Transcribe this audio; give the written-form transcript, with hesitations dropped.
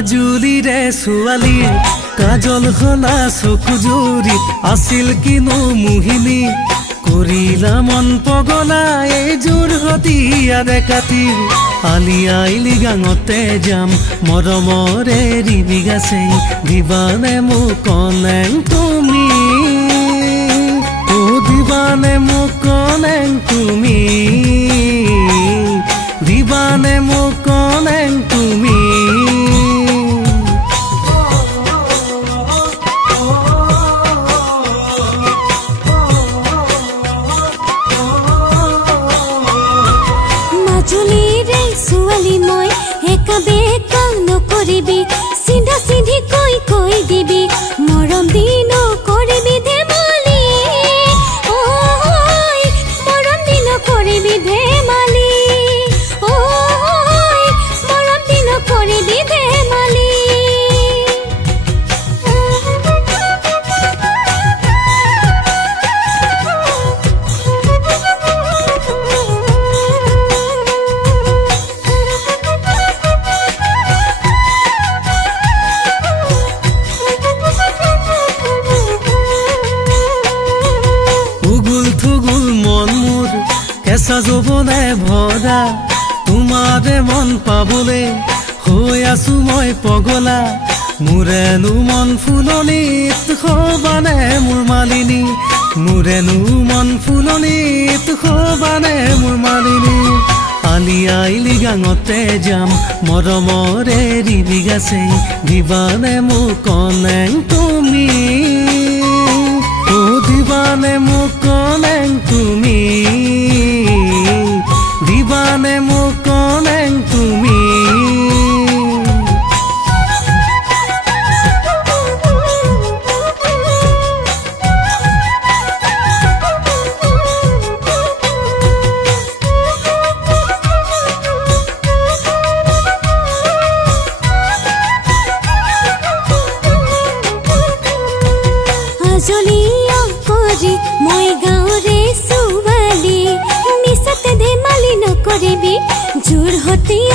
মাজুলীৰে ছোৱালী কাজল খনা চকুজুৰি আছিল কিনো মোহিনী কৰিলা মন পগলা এই যোৰহতীয়া ডেকাতি আলি আইলি গাঙতে যাম মৰমৰে ৰিবি গাছে দিবানে মোক কনেং তুমি দিবানে মোক কনেং তুমি দিবানে মোক কনেং তুমি মাজুলীৰে ছোৱালী মই একা বেকা নকৰিবি চিধা চিধি কৈ দিবি মৰম দি নকৰিবি ধেমালি মৰম দি নকৰিবি ধেমালি মৰম দি নকৰিবি ধেমালি কেঁচা যৌৱনে ভৰা তোমাৰে মন পাবলৈ হৈ আছো মই পগলা মোৰেনো মন ফুলনিত সবানে মোৰ মালিনী মোৰেনো মন ফুলনিত সবানে মোৰ মালিনী আলি আইলি গাঙতে যাম মৰমৰে ৰিবি গাছে দিবানে মোক কনেং তুমি দিবানে মোক কনেং তুমি দিবানে মোক কনেং তুমি আজলিয়া কৰি মই গাঁৱৰে ছোৱালী মিছাতে ধেমালি নকৰিবি যোৰহতীয়া